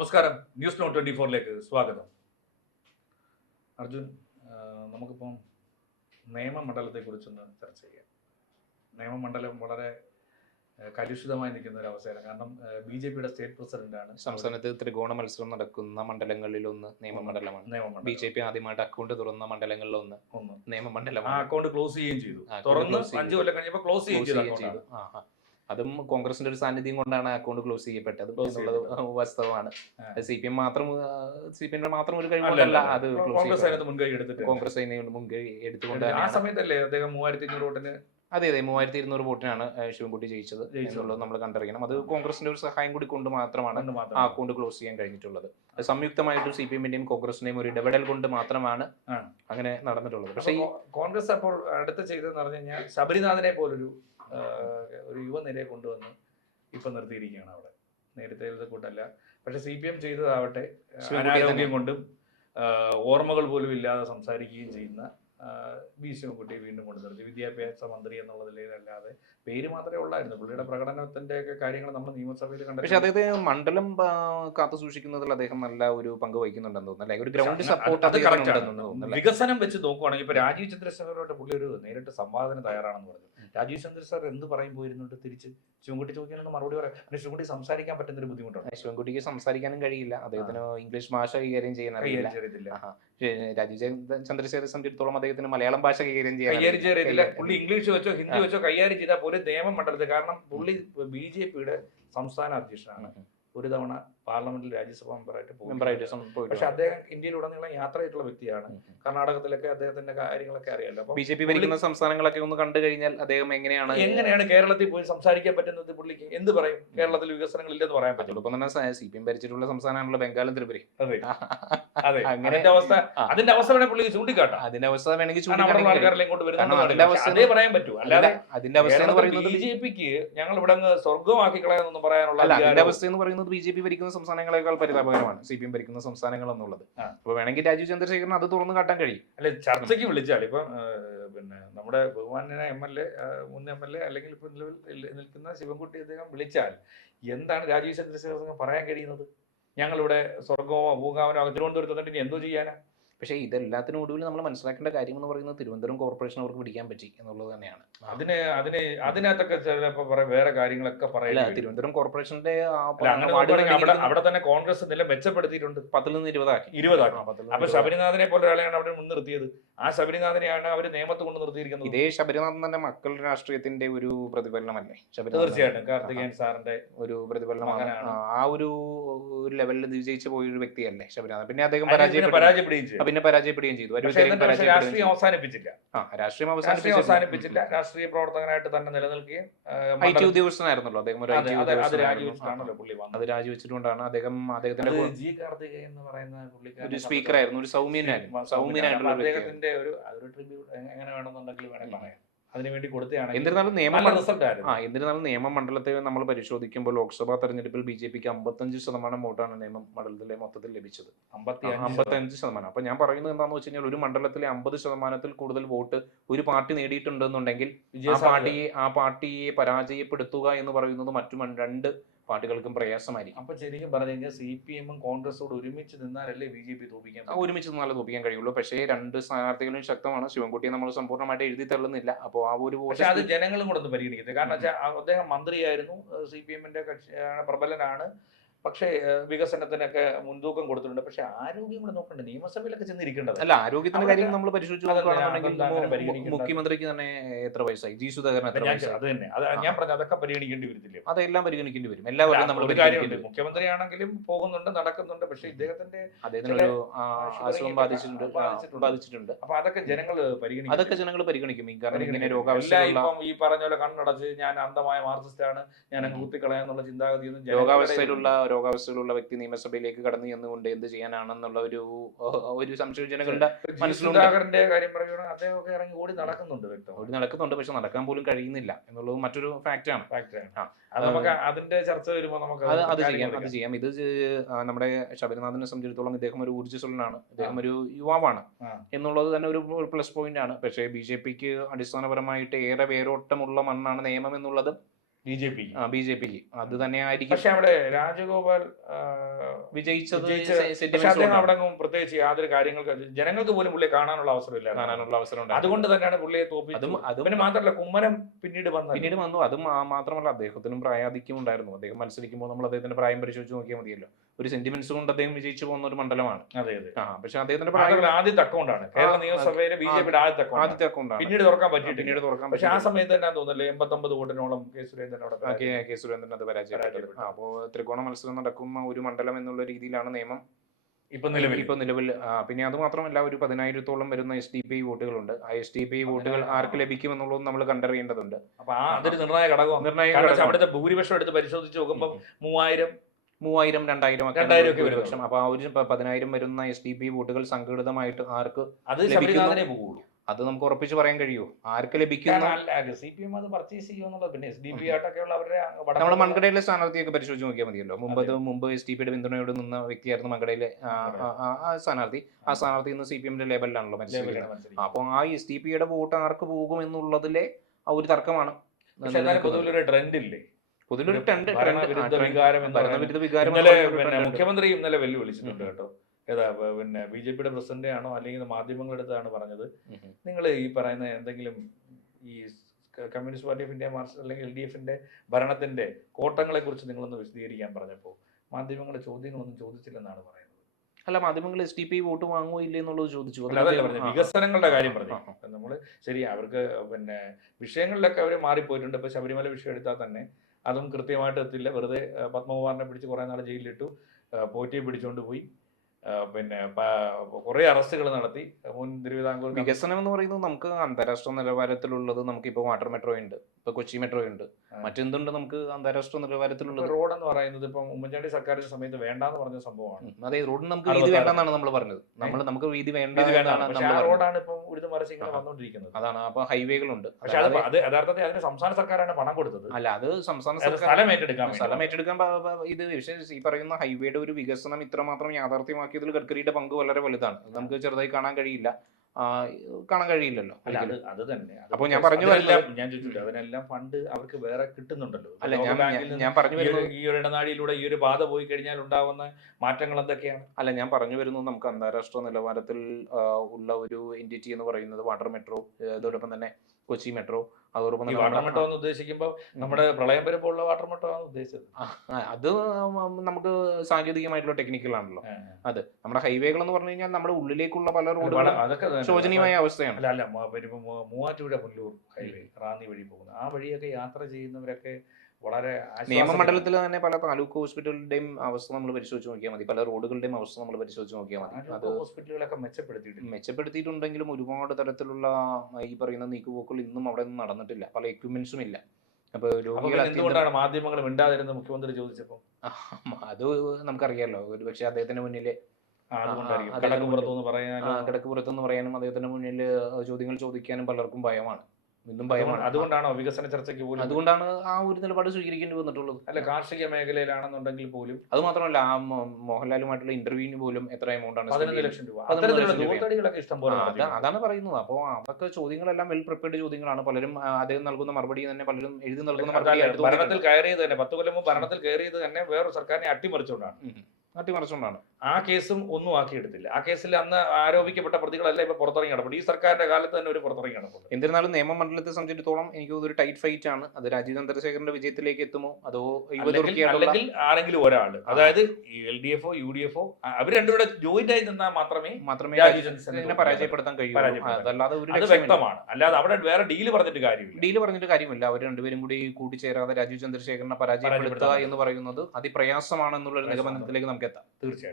നമസ്കാരം. News not 24ലേക്ക് സ്വാഗതം. അർജുൻ, നമുക്കിപ്പം നിയമമണ്ഡലത്തെക്കുറിച്ചൊന്ന് ചർച്ച ചെയ്യാം. നിയമമണ്ഡലം വളരെ കലുഷിതമായി നിൽക്കുന്ന ഒരു അവസ്ഥയാണ്. കാരണം BJP-യുടെ സ്റ്റേറ്റ് പ്രസിഡന്റാണ്. സംസ്ഥാനത്ത് ത്രികോണ മത്സരം നടക്കുന്ന മണ്ഡലങ്ങളിലൊന്ന് നിയമമണ്ഡലമാണ്. BJP ആദ്യമായിട്ട് അക്കൗണ്ട് തുറന്ന മണ്ഡലങ്ങളിലൊന്ന് നിയമമണ്ഡലമാണ്. ആ അക്കൗണ്ട് ക്ലോസ് ചെയ്യുകയും ചെയ്തു. തുറന്ന് 5 കൊല്ലം കഴിഞ്ഞപ്പോൾ ക്ലോസ് ചെയ്യുകയും ചെയ്തു. അതും കോൺഗ്രസിന്റെ ഒരു സാന്നിധ്യം കൊണ്ടാണ് അക്കൗണ്ട് ക്ലോസ് ചെയ്യപ്പെട്ടത് എന്നുള്ളത് വാസ്തവമാണ്. CPM മാത്രം ഒരു കഴിവല്ല അത് കോൺഗ്രസ് അതിന് മുൻകൈ എടുത്തുകൊണ്ട് ആ സമയത്തല്ലേ അദ്ദേഹം 3200 വോട്ടിന് അതെ 3200 വോട്ടിനാണ് ശിവൻകുട്ടി ജയിച്ചത് എന്നുള്ളത് നമ്മൾ കണ്ടറിയണം. അത് കോൺഗ്രസിന്റെ ഒരു സഹായം കൂടി കൊണ്ട് മാത്രമാണ് ആ അക്കൗണ്ട് ക്ലോസ് ചെയ്യാൻ കഴിഞ്ഞിട്ടുള്ളത്. സംയുക്തമായിട്ട് CPM-ന്റെയും കോൺഗ്രസിന്റെയും ഒരു ഇടപെടൽ കൊണ്ട് മാത്രമാണ് അങ്ങനെ നടന്നിട്ടുള്ളത്. പക്ഷേ കോൺഗ്രസ് അപ്പോൾ അടുത്ത് ചെയ്തതെന്ന് പറഞ്ഞു കഴിഞ്ഞാൽ ശബരിനാഥനെ പോലൊരു യുവനിരയെ കൊണ്ടുവന്ന് ഇപ്പൊ നിർത്തിയിരിക്കുകയാണ് അവിടെ. നേരത്തെ കൂട്ടല്ല. പക്ഷെ CPM ചെയ്തതാവട്ടെ അനാരോഗ്യം കൊണ്ടും ഓർമ്മകൾ പോലും ഇല്ലാതെ സംസാരിക്കുകയും ചെയ്യുന്ന ശിവൻകുട്ടിയെ വീണ്ടും കൊണ്ടു നിർത്തി. വിദ്യാഭ്യാസ മന്ത്രി എന്നുള്ളതിലല്ലാതെ പേര് മാത്രമേ ഉള്ളായിരുന്നു. പുള്ളിയുടെ പ്രകടനത്തിന്റെ ഒക്കെ കാര്യങ്ങൾ നമ്മൾ നിയമസഭയിൽ കണ്ടു. പക്ഷെ അദ്ദേഹത്തെ മണ്ഡലം കാത്തു സൂക്ഷിക്കുന്നതിൽ അദ്ദേഹം നല്ല ഒരു പങ്ക് വഹിക്കുന്നുണ്ടെന്ന് തോന്നുന്നു. ഒരു ഗ്രൗണ്ട് സപ്പോർട്ട് വികസനം വെച്ച് നോക്കുവാണെങ്കിൽ ഇപ്പൊ രാജീവ് ചന്ദ്രശേഖരോട്ട് പുള്ളി ഒരു നേരിട്ട് സംവാദത്തിന് തയ്യാറാണെന്ന് പറഞ്ഞു. രാജീവ് ചന്ദ്രശേഖർ എന്ത് പറയും പോയിരുന്നുണ്ട് തിരിച്ച് ശിവൻകുട്ടി ചോദിക്കാനൊന്നും മറുപടി പറയാം. പിന്നെ ശിവൻകുട്ടി സംസാരിക്കാൻ പറ്റുന്ന ഒരു ബുദ്ധിമുട്ടുണ്ട്. ശിവൻകുട്ടിക്ക് സംസാരിക്കാനും കഴിയില്ല. അദ്ദേഹത്തിന് ഇംഗ്ലീഷ് ഭാഷ കൈകാര്യം ചെയ്യാൻ അറിയില്ല. രാജീവ് ചന്ദ്രശേഖരെ സംബന്ധിച്ചിടത്തോളം അദ്ദേഹത്തിന് മലയാളം ഭാഷ കൈകാര്യം ചെയ്യാൻ പുള്ളി ഇംഗ്ലീഷ് വെച്ചോ ഹിന്ദി വെച്ചോ കൈകാര്യം ചെയ്താൽ പോലും നിയമമണ്ഡലത്തിൽ, കാരണം പുള്ളി BJP-യുടെ സംസ്ഥാന അധ്യക്ഷനാണ്. ഒരു തവണ പാർലമെന്റിൽ രാജ്യസഭാ മെമ്പറായിട്ട് പോയി. പക്ഷെ അദ്ദേഹം ഇന്ത്യയിലുടനീളം യാത്ര ചെയ്തിട്ടുള്ള വ്യക്തിയാണ്. കർണാടകത്തിലൊക്കെ അദ്ദേഹത്തിന്റെ കാര്യങ്ങളൊക്കെ അറിയാലോ. BJP ഭരിക്കുന്ന സംസ്ഥാനങ്ങളൊക്കെ ഒന്ന് കണ്ടു കഴിഞ്ഞാൽ അദ്ദേഹം എങ്ങനെയാണ് കേരളത്തിൽ പോയി സംസാരിക്കാൻ പറ്റുന്നത്? പുള്ളിക്ക് എന്ത് പറയും? കേരളത്തിൽ വികസനങ്ങൾ ഇല്ലെന്ന് പറയാൻ പറ്റുള്ളൂ. ഇപ്പൊ തന്നെ CPM ഭരിച്ചിട്ടുള്ള സംസ്ഥാനമാണല്ലോ ബംഗാളും ത്രിപുരയും. അതെ, അതിന്റെ അവസ്ഥ വേണമെങ്കിൽ പുള്ളിക്ക് ചൂണ്ടിക്കാട്ടാം. അതിന്റെ അവസ്ഥ വേണമെങ്കിൽ ആൾക്കാരെല്ലാം ഇങ്ങോട്ട് വരുന്നത് അതേ പറയാൻ പറ്റൂ. അല്ലാതെ അതിന്റെ അവസ്ഥ എന്ന് പറയുന്നത് BJP-ക്ക് ഞങ്ങൾ ഇവിടെ സ്വർഗമാക്കി കളയാനൊന്നും പറയാനുള്ള അതിന്റെ അവസ്ഥ എന്ന് പറയുന്നത് BJP ഭരിക്കുന്ന സംസ്ഥാനങ്ങളെക്കാൾ പരിതാപകരമാണ് CPM ഭരിക്കുന്ന സംസ്ഥാനങ്ങൾ എന്നുള്ളത്. അപ്പൊ വേണമെങ്കിൽ രാജീവ് ചന്ദ്രശേഖരന് അത് തുറന്നു കാട്ടാൻ കഴിയും. അല്ലെ, ചർച്ചയ്ക്ക് വിളിച്ചാൽ ഇപ്പൊ പിന്നെ നമ്മുടെ ബഹുമാന്യനായ മുൻ MLA അല്ലെങ്കിൽ ഇപ്പൊ നിൽക്കുന്ന ശിവൻകുട്ടി അദ്ദേഹം വിളിച്ചാൽ എന്താണ് രാജീവ് ചന്ദ്രശേഖരന് പറയാൻ കഴിയുന്നത്? ഞങ്ങളിവിടെ സ്വർഗമോ ഭൂകാവനോ തിരുവനന്തപുരത്ത് വന്നിട്ട് ഇനി എന്തോ ചെയ്യാനാ? പക്ഷേ ഇതെല്ലാത്തിനും ഒടുവിൽ നമ്മൾ മനസ്സിലാക്കേണ്ട കാര്യം എന്ന് പറയുന്നത് തിരുവനന്തപുരം കോർപ്പറേഷൻ അവർക്ക് പിടിക്കാൻ പറ്റി എന്നുള്ളത് തന്നെയാണ്. അതിനകത്തൊക്കെ വേറെ കാര്യങ്ങളൊക്കെ പറയില്ല. തിരുവനന്തപുരം കോർപ്പറേഷന്റെ അവിടെ തന്നെ കോൺഗ്രസ് നില മെച്ചപ്പെടുത്തിയിട്ടുണ്ട്. 10 നിന്ന് 20 ആക്കി. അപ്പൊ ശബരിനാഥനെ പോലെ ഒരാളെയാണ് അവിടെ മുൻനിർത്തിയത്. ആ ശബരിനാഥനെയാണ് അവർ നിയമത്ത് കൊണ്ട് നിർത്തിയിരിക്കുന്നത്. ഇതേ ശബരിനാഥൻ തന്നെ മക്കൾ രാഷ്ട്രീയത്തിന്റെ ഒരു പ്രതിഫലനമല്ലേ? തീർച്ചയായിട്ടും കാർത്തികേയൻ സാറിന്റെ ഒരു പ്രതിഫലനമാണ്. ആ ഒരു ലെവലിൽ വിജയിച്ചു പോയൊരു വ്യക്തിയല്ലേ ശബരിനാഥൻ. പിന്നെ അദ്ദേഹം പരാജയപ്പെടുകയും ചെയ്തു. രാഷ്ട്രീയം അവസാനിപ്പിച്ചില്ല. രാഷ്ട്രീയ പ്രവർത്തകനായിട്ട് തന്നെ നിലനിൽക്കുകയും IT ഉദ്യോഗസ്ഥനായിരുന്നല്ലോ അദ്ദേഹം. അത് രാജിവെച്ചിട്ടുകൊണ്ടാണ് അദ്ദേഹത്തിന്റെ എന്ന് പറയുന്ന ഒരു സ്പീക്കറായിരുന്നു, ഒരു സൗമ്യനായിട്ടുള്ള അദ്ദേഹത്തിന്റെ ഒരു ട്രിബ്യൂട്ട് എങ്ങനെ വേണമെന്നുണ്ടെങ്കിൽ വേണമെങ്കിൽ പറയാം. അതിനുവേണ്ടി കൊടുത്തതാണ്. എന്നിരുന്നാലും നിയമമണ്ഡലത്തെ നമ്മൾ പരിശോധിക്കുമ്പോൾ ലോക്സഭാ തെരഞ്ഞെടുപ്പിൽ BJP-ക്ക് 55% വോട്ടാണ് നിയമമണ്ഡലത്തിലെ മൊത്തത്തിൽ ലഭിച്ചത്. 55%. അപ്പൊ ഞാൻ പറയുന്നത് എന്താണെന്ന് വെച്ച് കഴിഞ്ഞാൽ ഒരു മണ്ഡലത്തിലെ 50%-ൽ കൂടുതൽ വോട്ട് ഒരു പാർട്ടി നേടിയിട്ടുണ്ടെന്നുണ്ടെങ്കിൽ ആ പാർട്ടിയെ പരാജയപ്പെടുത്തുക എന്ന് പറയുന്നത് മറ്റു 2 പാർട്ടികൾക്കും പ്രയാസമായിരിക്കും. അപ്പൊ ശരിക്കും പറഞ്ഞു കഴിഞ്ഞാൽ CPM-ഉം കോൺഗ്രസോട് ഒരുമിച്ച് നിന്നാലല്ലേ BJP തോപ്പിക്കാൻ? ഒരുമിച്ച് നിന്നാലേ തോപ്പിക്കാൻ കഴിയുള്ളൂ. പക്ഷേ 2 സ്ഥാനാർത്ഥികളും ശക്തമാണ്. ശിവൻകുട്ടിയെ നമ്മൾ സമ്പൂർണ്ണമായിട്ട് എഴുതി തള്ളുന്നില്ല. അപ്പോൾ ആ ഒരു അത് ജനങ്ങളും കൂടെ ഒന്ന് പരിഗണിക്കുന്നത്. കാരണം വെച്ചാൽ അദ്ദേഹം മന്ത്രിയായിരുന്നു, CPM-ന്റെ പ്രബലനാണ്. പക്ഷേ വികസനത്തിനൊക്കെ മുൻതൂക്കം കൊടുത്തിട്ടുണ്ട്. പക്ഷെ ആരോഗ്യം കൂടെ നോക്കണ്ടേ? നിയമസഭയിലൊക്കെ ചെന്നിരിക്കേണ്ടത്. അല്ല, ആരോഗ്യത്തിന്റെ കാര്യം നമ്മൾ പരിശോധിച്ച് നോക്കുകയാണെന്നുണ്ടെങ്കിൽ മുഖ്യമന്ത്രിക്ക് തന്നെ എത്ര വയസ്സായി? G. സുധാകരൻ എത്ര വയസ്സായി? അത് തന്നെ ഞാൻ പറഞ്ഞു, അതൊക്കെ പരിഗണിക്കേണ്ടി വരത്തില്ലേ? അതെല്ലാം പരിഗണിക്കേണ്ടി വരും. എല്ലാവരും നമ്മൾ മുഖ്യമന്ത്രിയാണെങ്കിലും പോകുന്നുണ്ട്, നടക്കുന്നുണ്ട്. പക്ഷെ ഇദ്ദേഹത്തിന് ഒരു അസുഖം ബാധിച്ചിട്ടുണ്ട്. അപ്പൊ അതൊക്കെ ജനങ്ങൾ പരിഗണിക്കും. കാരണം ഇങ്ങനെ രോഗാവസ്ഥ ഈ പറഞ്ഞ പോലെ കണ്ണടച്ച് ഞാൻ അന്ധമായ മാർക്സിസ്റ്റാണ്, ഞാൻ കുത്തിക്കളയാന്നുള്ള ചിന്താഗതിയൊന്നും രോഗാവസ്ഥയിലുള്ള വ്യക്തി നിയമസഭയിലേക്ക് കടന്നു ചെന്നുകൊണ്ട് എന്ത് ചെയ്യാനാണെന്നുള്ള ഒരു സംശയം ജനങ്ങളുടെ മനസ്സിലുണ്ട്. സുധാകരന്റെ കാര്യം പറയുകയാണെങ്കിൽ അദ്ദേഹമൊക്കെ ഇറങ്ങി ഓടി നടക്കുന്നുണ്ട്. പക്ഷെ നടക്കാൻ പോലും കഴിയുന്നില്ല എന്നുള്ളത് മറ്റൊരു ഫാക്റ്റാണ്. അതിന്റെ ചർച്ച വരുമ്പോൾ നമുക്ക് അത് ചെയ്യാം. ഇത് നമ്മുടെ ശബരിനാഥനെ സംബന്ധിച്ചിടത്തോളം ഇദ്ദേഹം ഒരു ഊർജ്ജസ്വലനാണ്, ഇദ്ദേഹം ഒരു യുവാവാണ് എന്നുള്ളത് തന്നെ ഒരു പ്ലസ് പോയിന്റ് ആണ്. പക്ഷേ BJP-ക്ക് അടിസ്ഥാനപരമായിട്ട് ഏറെ വേരോട്ടമുള്ള മണ്ണാണ് നിയമം എന്നുള്ളത് BJP അത് തന്നെ ആയിരിക്കും. പക്ഷെ അവിടെ രാജഗോപാൽ വിജയിച്ചത് പക്ഷെ അദ്ദേഹം അവിടെ പ്രത്യേകിച്ച് യാതൊരു കാര്യങ്ങൾക്ക് ജനങ്ങൾക്ക് പോലും പുള്ളിയെ കാണാനുള്ള അവസരം അതുകൊണ്ട് തന്നെയാണ് പുള്ളിയെ തോപ്പിച്ചത്. പിന്നെ മാത്രമല്ല കുമ്മനം പിന്നീട് വന്നു. അത് മാത്രമല്ല അദ്ദേഹത്തിനും പ്രായാധിക്യം ഉണ്ടായിരുന്നു. അദ്ദേഹം മത്സരിക്കുമ്പോൾ നമ്മൾ അദ്ദേഹത്തിന്റെ പ്രായം പരിശോധിച്ച് നോക്കിയാൽ മതിയല്ലോ. ഒരു സെന്റിമെന്റ്സ് കൊണ്ട് അദ്ദേഹം വിജയിച്ചു പോകുന്ന ഒരു മണ്ഡലമാണ്. പക്ഷെ അദ്ദേഹത്തിന്റെ പ്രായം ആദ്യത്തെ അക്കൗണ്ടാണ് കേരള നിയമസഭയിലെ BJP ആദ്യത്തെ അക്കൗണ്ടാണ്. പിന്നീട് തുറക്കാൻ പറ്റിയിട്ടില്ല. പക്ഷെ ആ സമയത്ത് തന്നെ തോന്നുന്നില്ല 89 വോട്ടിനോളം കെ സുരേന്ദ്രൻ അത് പരാജയപ്പെട്ടത്. അപ്പോ ത്രികോണ മത്സരം നടക്കുന്ന ഒരു മണ്ഡലം എന്നുള്ള രീതിയിലാണ് നിയമം ഇപ്പൊ നിലവിൽ. പിന്നെ അത് മാത്രമല്ല ഒരു 10,000-ഓളം വരുന്ന SDPI വോട്ടുകളുണ്ട്. ആ SDPI വോട്ടുകൾ ആർക്ക് ലഭിക്കും എന്നുള്ളത് നമ്മൾ കണ്ടറിയേണ്ടതുണ്ട്. അപ്പൊ അതൊരു നിർണായക ഘടകം. അവിടുത്തെ ഭൂരിപക്ഷം എടുത്ത് പരിശോധിച്ച് നോക്കുമ്പോൾ 3,000, 2,000 ഒക്കെ ഭൂരിപക്ഷം. അപ്പൊ ആ ഒരു 10,000 വരുന്ന SDPI വോട്ടുകൾ സംഘടിതമായിട്ട് ആർക്ക് അത് നമുക്ക് ഉറപ്പിച്ച് പറയാൻ കഴിയുമോ? ആർക്ക് ലഭിക്കുന്ന നമ്മുടെ മൺകടയിലെ സ്ഥാനാർത്ഥിയൊക്കെ പരിശോധിച്ച് നോക്കിയാൽ മതിയല്ലോ. മുമ്പ് SDPയുടെ പിന്തുണയോട് നിന്ന വ്യക്തിയായിരുന്നു മൺകടയിലെ ആ സ്ഥാനാർത്ഥി. ആ സ്ഥാനാർത്ഥി ഇന്ന് CPMന്റെ ലേബലിലാണല്ലോ മത്സരിക്കുന്നത്. അപ്പൊ ആ SDPയുടെ വോട്ട് ആർക്ക് പോകും എന്നുള്ളതിലെ ആ ഒരു തർക്കമാണ്. പൊതുവിലൊരു ട്രെൻഡ് ഇല്ലേ? പൊതുവിലൊരു മുഖ്യമന്ത്രി ഇന്നലെ വെല്ലുവിളിച്ചിട്ടുണ്ട് കേട്ടോ. ഏതാ പിന്നെ BJPയുടെ പ്രസിഡന്റ് ആണോ അല്ലെങ്കിൽ മാധ്യമങ്ങളെടുത്താണ് പറഞ്ഞത്, നിങ്ങൾ ഈ പറയുന്ന എന്തെങ്കിലും ഈ communist party of India Marxist അല്ലെങ്കിൽ LDFന്റെ ഭരണത്തിന്റെ കോട്ടങ്ങളെ കുറിച്ച് നിങ്ങളൊന്ന് വിശദീകരിക്കാൻ പറഞ്ഞപ്പോൾ മാധ്യമങ്ങളുടെ ചോദ്യങ്ങളൊന്നും ചോദിച്ചില്ലെന്നാണ് പറയുന്നത്. അല്ല, മാധ്യമങ്ങൾ SDPI വോട്ട് വാങ്ങുമോ ഇല്ല എന്നുള്ളത് ചോദിച്ചു. അതല്ല പറഞ്ഞത്, വികസനങ്ങളുടെ കാര്യം പറഞ്ഞു. നമ്മള് ശരി, അവർക്ക് പിന്നെ വിഷയങ്ങളിലൊക്കെ അവർ മാറിപ്പോയിട്ടുണ്ട്. ഇപ്പൊ ശബരിമല വിഷയം എടുത്താൽ തന്നെ അതും കൃത്യമായിട്ട് എത്തില്ല. വെറുതെ പത്മകുമാറിനെ പിടിച്ച് കുറെ നാൾ ജയിലിലിട്ടു, പോറ്റിയെ പിടിച്ചുകൊണ്ട് പോയി, പിന്നെ കുറെ അറസ്റ്റുകൾ നടത്തി. മുൻ തിരുവിതാംകൂർ വികസനം എന്ന് പറയുന്നത് നമുക്ക് അന്താരാഷ്ട്ര നിലവാരത്തിലുള്ളത് നമുക്കിപ്പോ വാട്ടർ മെട്രോ ഉണ്ട്, ഇപ്പൊ കൊച്ചി മെട്രോ ഉണ്ട്, മറ്റെന്തുണ്ട് നമുക്ക് അന്താരാഷ്ട്ര നിലവാരത്തിലുള്ളത്? റോഡ് എന്ന് പറയുന്നത് ഇപ്പം ഉമ്മൻചാണ്ടി സർക്കാരിന്റെ സമയത്ത് വേണ്ടാന്ന് പറഞ്ഞ സംഭവമാണ്. അതെ, റോഡ് നമുക്ക് വീതി വേണ്ടെന്നാണ് നമ്മൾ പറഞ്ഞത്. നമുക്ക് വീതി റോഡാണ് ഇപ്പം ഉഴുതു മറിച്ച് ഇങ്ങനെ വന്നുകൊണ്ടിരിക്കുന്നത്. അതാണ്. അപ്പൊ ഹൈവേകളുണ്ട്. പക്ഷെ അത് യഥാർത്ഥത്തിൽ അതിന് സംസ്ഥാന സർക്കാരാണ് പണം കൊടുത്തത്. അല്ല, അത് സംസ്ഥാന സർക്കാർ സ്ഥലം ഏറ്റെടുക്കാൻ ഇത് ഈ പറയുന്ന ഹൈവേയുടെ ഒരു വികസനം ഇത്രമാത്രം യാഥാർത്ഥ്യമാക്കിയതിൽ ഗഡ്കരിയുടെ പങ്ക് വളരെ വലുതാണ്. നമുക്ക് ചെറുതായി കാണാൻ കഴിയില്ലല്ലോ. അത് തന്നെ. അപ്പൊ ഞാൻ പറഞ്ഞു ഞാൻ ചോദിച്ചില്ല, അതിനെല്ലാം ഫണ്ട് അവർക്ക് വേറെ കിട്ടുന്നുണ്ടല്ലോ. അല്ല, ഞാൻ പറഞ്ഞു വരുന്നത് ഈ ഒരു ഇടനാഴിയിലൂടെ ഈ ഒരു പാത പോയി കഴിഞ്ഞാൽ ഉണ്ടാവുന്ന മാറ്റങ്ങൾ എന്തൊക്കെയാണ്? അല്ല, ഞാൻ പറഞ്ഞു വരുന്നത് നമുക്ക് അന്താരാഷ്ട്ര നിലവാരത്തിൽ ഉള്ള ഒരു എൻറ്റിറ്റി എന്ന് പറയുന്നത് വാട്ടർ മെട്രോ, അതോടൊപ്പം തന്നെ കൊച്ചി മെട്രോ, അതോടൊപ്പം വാട്ടർ മെട്രോ എന്ന് ഉദ്ദേശിക്കുമ്പോൾ നമ്മുടെ പ്രളയം വരുമ്പോൾ ഉള്ള വാട്ടർ മെട്രോ ആണ് ഉദ്ദേശിച്ചത്. അത് നമുക്ക് സാങ്കേതികമായിട്ടുള്ള ടെക്നിക്കൽ ആണല്ലോ. അത് നമ്മുടെ ഹൈവേകൾ എന്ന് പറഞ്ഞു കഴിഞ്ഞാൽ നമ്മുടെ ഉള്ളിലേക്കുള്ള പല റോഡുകളും ശോചനീയമായ അവസ്ഥയാണ്. അല്ല, മൂവാറ്റുപുഴ പുല്ലൂർ ഹൈവേ റാന്നി വഴി പോകുന്നത്, ആ വഴിയൊക്കെ യാത്ര ചെയ്യുന്നവരൊക്കെ വളരെ നിയമമണ്ഡലത്തിൽ തന്നെ പല താലൂക്ക് ഹോസ്പിറ്റലുകളുടെയും അവസ്ഥ നമ്മൾ പരിശോധിച്ച് നോക്കിയാൽ മതി, പല റോഡുകളുടെയും അവസ്ഥ നമ്മൾ പരിശോധിച്ച് നോക്കിയാൽ മതി. അത് ഹോസ്പിറ്റലുകളൊക്കെ മെച്ചപ്പെടുത്തിയിട്ടുണ്ടെങ്കിലും ഒരുപാട് തരത്തിലുള്ള ഈ പറയുന്ന നീക്കുപോക്കുകൾ ഇന്നും അവിടെ ഒന്നും നടന്നിട്ടില്ല. പല എക്യുപ്മെന്റ്സും ഇല്ല. അപ്പൊ എന്തുകൊണ്ടാണ് മാധ്യമങ്ങൾ മിണ്ടാതിരുന്നത് മുഖ്യമന്ത്രി ചോദിച്ചപ്പോ? അത് നമുക്കറിയാലോ. ഒരു പക്ഷെ അദ്ദേഹത്തിന് മുന്നില് കിടക്കുപുറത്തെന്ന് പറയാനും അദ്ദേഹത്തിന്റെ മുന്നിൽ ചോദ്യങ്ങൾ ചോദിക്കാനും പലർക്കും ഭയമാണ്. ഇന്നും ഭയമാണ്. അതുകൊണ്ടാണോ വികസന ചർച്ചയ്ക്ക് പോലും അതുകൊണ്ടാണ് ആ ഒരു നിലപാട് സ്വീകരിക്കേണ്ടി വന്നിട്ടുള്ളത്. അല്ല, കാർഷിക മേഖലയിലാണെന്നുണ്ടെങ്കിൽ പോലും അത് മാത്രമല്ല, ആ മോഹൻലാലുമായിട്ടുള്ള ഇന്റർവ്യൂവിന് പോലും എത്ര എമൗണ്ട് ആണ്? 15 ലക്ഷം രൂപ. അതാണ് പറയുന്നത്. അപ്പോൾ അതൊക്കെ ചോദ്യങ്ങളെല്ലാം വെൽ പ്രിപ്പയർഡ് ചോദ്യങ്ങളാണ്. പലരും അദ്ദേഹം നൽകുന്ന മറുപടി തന്നെ പലരും എഴുതി നൽകുന്ന മറുപടി. ഭരണത്തിൽ കയറിയത് തന്നെ 10 കൊല്ലം മുമ്പ് ഭരണത്തിൽ കയറിയത് തന്നെ വേറൊരു സർക്കാരിനെ അട്ടിമറിച്ചുകൊണ്ടാണ്. ആ കേസും ഒന്നും ആക്കിയെടുത്തില്ല. ആ കേസിൽ അന്ന് ആരോപിക്കപ്പെട്ട പ്രതികളെല്ലാം ഇപ്പൊ പുറത്തിറങ്ങി കിടപ്പുണ്ട്. ഈ സർക്കാരിന്റെ കാലത്ത് തന്നെ ഒരു പുറത്തിറങ്ങി കിടപ്പുണ്ട്. എന്നിരുന്നാലും നിയമമണ്ഡലത്തെ സംബന്ധിച്ചിടത്തോളം എനിക്ക് ഒരു ടൈറ്റ് ഫൈറ്റ് ആണ്. അത് രാജീവ് ചന്ദ്രശേഖരന്റെ വിജയത്തിലേക്ക് എത്തുമോ അതോ അല്ലെങ്കിൽ ആരെങ്കിലും ഒരാൾ, അതായത് LDF UDF അവർ രണ്ടുകൂടെ ജോയിന്റ് ആയി നിന്നാൽ മാത്രമേ പരാജയപ്പെടുത്താൻ കഴിയൂ. അതല്ലാതെ അത് വ്യക്തമാണ്. അല്ലാതെ അവിടെ വേറെ ഡീല് പറഞ്ഞിട്ട് കാര്യമില്ല. അവർ രണ്ടുപേരും കൂടി കൂട്ടിച്ചേരാതെ രാജീവ് ചന്ദ്രശേഖരനെ പരാജയപ്പെടുത്തുക എന്ന് പറയുന്നത് അതിപ്രയാസമാണെന്നുള്ള നിഗമനത്തിലേക്ക് നമുക്ക് എത്താം. തീർച്ചയായിട്ടും.